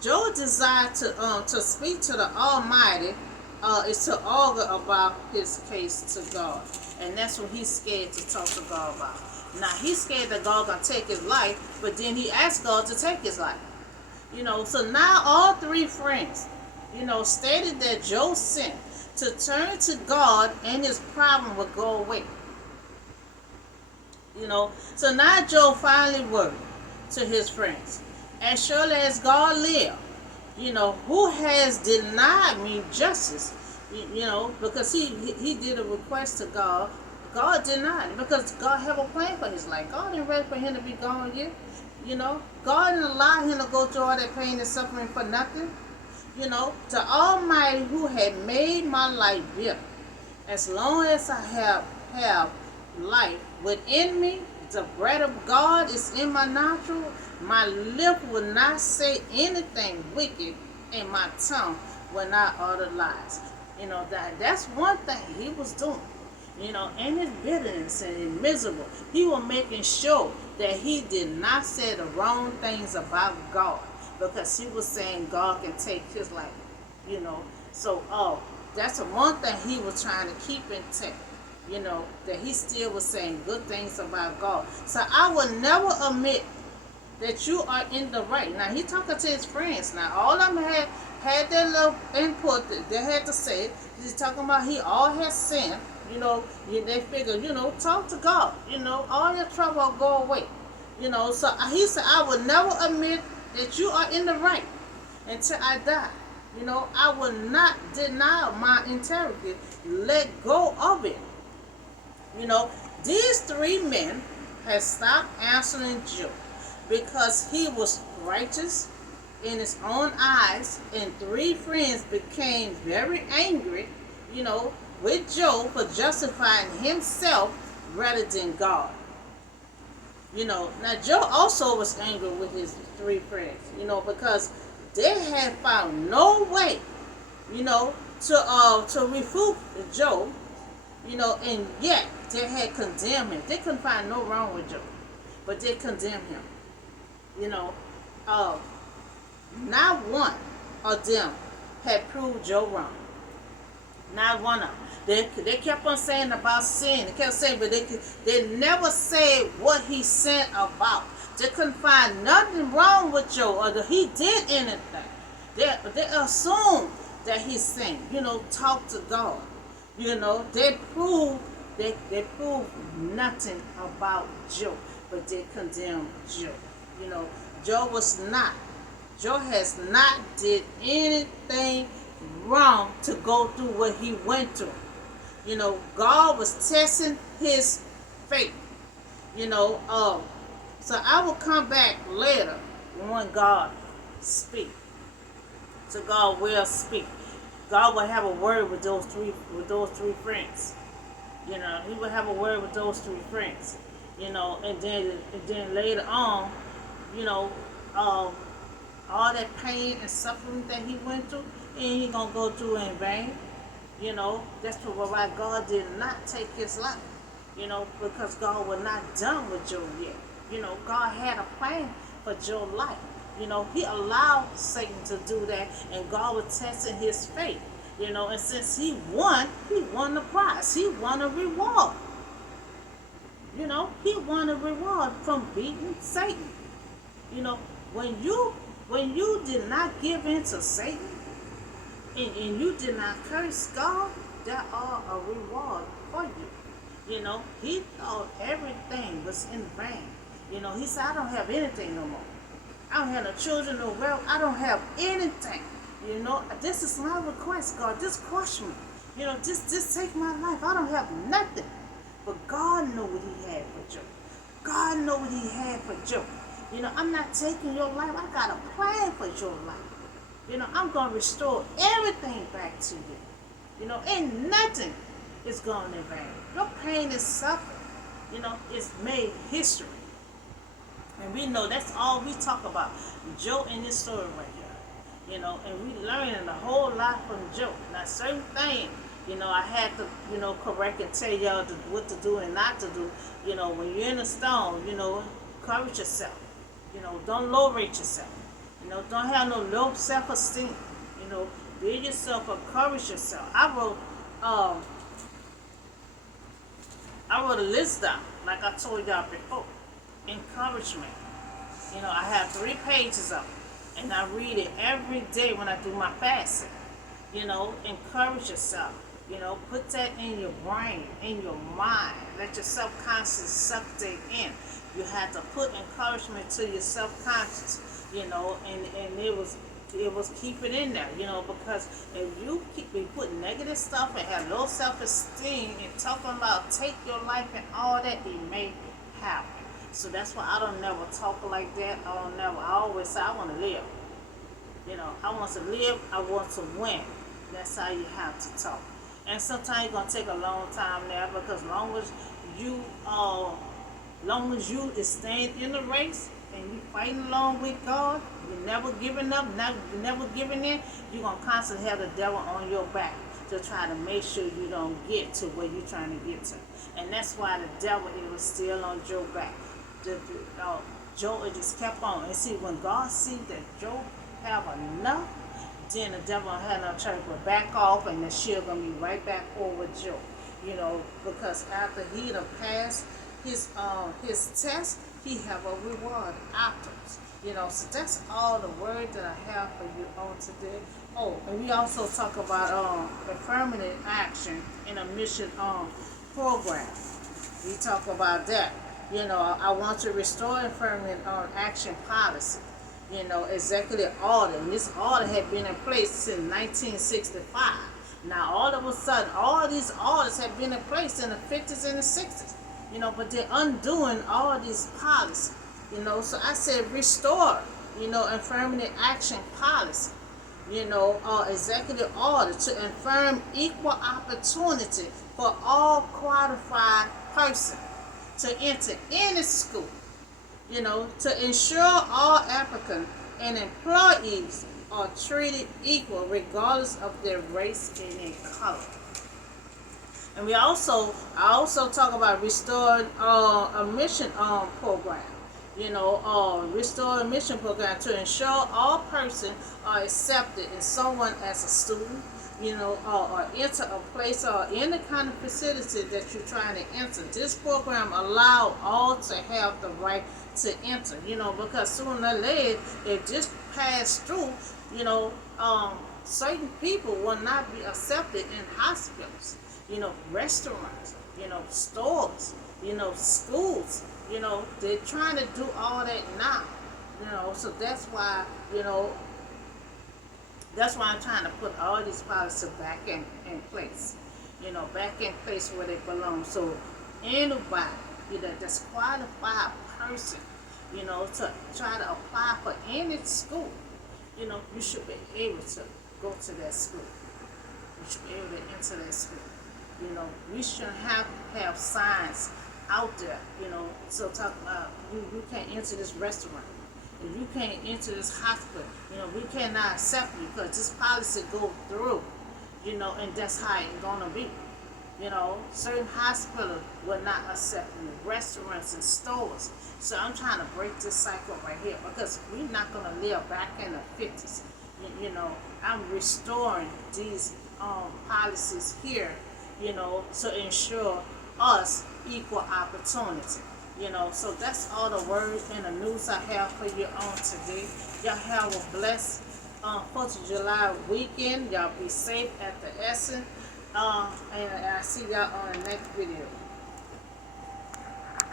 Job desired to speak to the Almighty, is to argue about his case to God, and that's what he's scared to talk to God about. Now he's scared that God gonna take his life, but then he asked God to take his life. So now all three friends, stated that Job sinned to turn to God and his problem would go away. So now Job finally word to his friends, as surely as God live, who has denied me justice, because he did a request to God. God denied it because God have a plan for his life. God didn't ready for him to be gone yet. God didn't allow him to go through all that pain and suffering for nothing. The Almighty who had made my life bitter. As long as I have life within me, the bread of God is in my nostril. My lip will not say anything wicked, and my tongue will not utter lies. That's one thing he was doing. In his bitterness and his miserable, he was making sure that he did not say the wrong things about God, because he was saying God can take his life. So that's the one thing he was trying to keep intact. That he still was saying good things about God. So I will never admit that you are in the right. Now he talking to his friends. Now all of them had their little input that they had to say. He's talking about he all has sinned. They figure, talk to God. All your trouble will go away. So he said, I will never admit that you are in the right until I die. I will not deny my integrity. Let go of it. These three men had stopped answering Job because he was righteous in his own eyes, and three friends became very angry, with Job for justifying himself rather than God. Now Job also was angry with his three friends, because they had found no way, to refute Job, and yet they had condemned him. They couldn't find no wrong with Job, but they condemned him. You know, uh, Not one of them had proved Job wrong. Not one of them. They kept on saying about sin. They kept saying, but they never said what he said about. They couldn't find nothing wrong with Job or that he did anything. They assumed that he sinned. Talk to God. They proved nothing about Job, but they condemned Job. Job was not. Job has not did anything wrong to go through what he went through. God was testing his faith. So I will come back later when God speak. So God will speak. God will have a word with those three friends. He will have a word with those three friends. And then later on, you know, um, all that pain and suffering that he went through, he ain't gonna go through in vain. That's why God did not take his life. Because God was not done with Job yet. God had a plan for Job's life. He allowed Satan to do that, and God was testing his faith. And since he won the prize. He won a reward. He won a reward from beating Satan. You know, when you did not give in to Satan, and you did not curse God, there are a reward for you. He thought everything was in vain. He said, I don't have anything no more. I don't have no children, no wealth. I don't have anything. This is my request, God. Just crush me. Just take my life. I don't have nothing. But God knew what he had for Job. God knew what he had for Job. I'm not taking your life. I got a plan for your life. I'm going to restore everything back to you. And nothing is going in vain. Your pain is suffering. It's made history. And we know that's all we talk about. Job in this story right here. And we learning a whole lot from Job. Now, certain things, I had to, correct and tell y'all what to do and not to do. When you're in a storm, encourage yourself. Don't low rate yourself. You know, don't have no low self-esteem. You know, build yourself, encourage yourself. Um, I wrote a list down, like I told y'all before. Encouragement. You know, I have 3 pages of it, and I read it every day when I do my fasting. You know, encourage yourself. You know, put that in your brain, in your mind. Let your subconscious suck that in. You have to put encouragement to your subconscious. You know, and it was keep it in there. You know, because if you keep be putting negative stuff and have low self esteem and talking about take your life and all that, it may happen. So that's why I don't never talk like that. I always say I want to live. You know, I want to live, I want to win. That's how you have to talk. And sometimes it's gonna take a long time there because you long as you is staying in the race and you fighting along with God, you're never giving up, never giving in, you're gonna constantly have the devil on your back to try to make sure you don't get to where you're trying to get to. And that's why the devil was still on Joe back. Joe just kept on. And see, when God see that Joe have enough, then the devil don't have no church but back off and the shield gonna be right back over Joe. You know, because after he done passed his test, he have a reward afterwards. You know, so that's all the word that I have for you on today. Oh, and we also talk about affirmative action in a mission program. We talk about that. You know, I want to restore affirmative action policy. You know, executive order. And this order had been in place since 1965. Now, all of a sudden, all these orders have been in place in the 50s and the 60s. You know, but they're undoing all these policies. You know, so I said restore, you know, affirmative action policy. You know, executive order to affirm equal opportunity for all qualified persons to enter any school, you know, to ensure all applicants and employees are treated equal regardless of their race and their color. And I also talk about restored admission program. You know, restore admission program to ensure all persons are accepted in someone as a student. You know, or enter a place or any kind of facility that you're trying to enter. This program allow all to have the right to enter. You know, because sooner or later, if this pass through, you know, certain people will not be accepted in hospitals, you know, restaurants, you know, stores, you know, schools. You know, they're trying to do all that now. You know, so that's why, you know, that's why I'm trying to put all these policies back in place. You know, back in place where they belong. So anybody, you know, that's qualified person, you know, to try to apply for any school, you know, you should be able to go to that school. You should be able to enter that school. You know, we shouldn't have signs out there, you know, so talk about you can't enter this restaurant. If you can't enter this hospital, you know, we cannot accept you because this policy go through, you know, and that's how it's gonna be. You know, certain hospitals will not accept you, restaurants and stores. So I'm trying to break this cycle right here because we're not gonna live back in the 50s. You know, I'm restoring these policies here, you know, to ensure us equal opportunity. You know, so that's all the words and the news I have for you on today. Y'all have a blessed 4th of July weekend. Y'all be safe at the Essen. And I see y'all on the next video.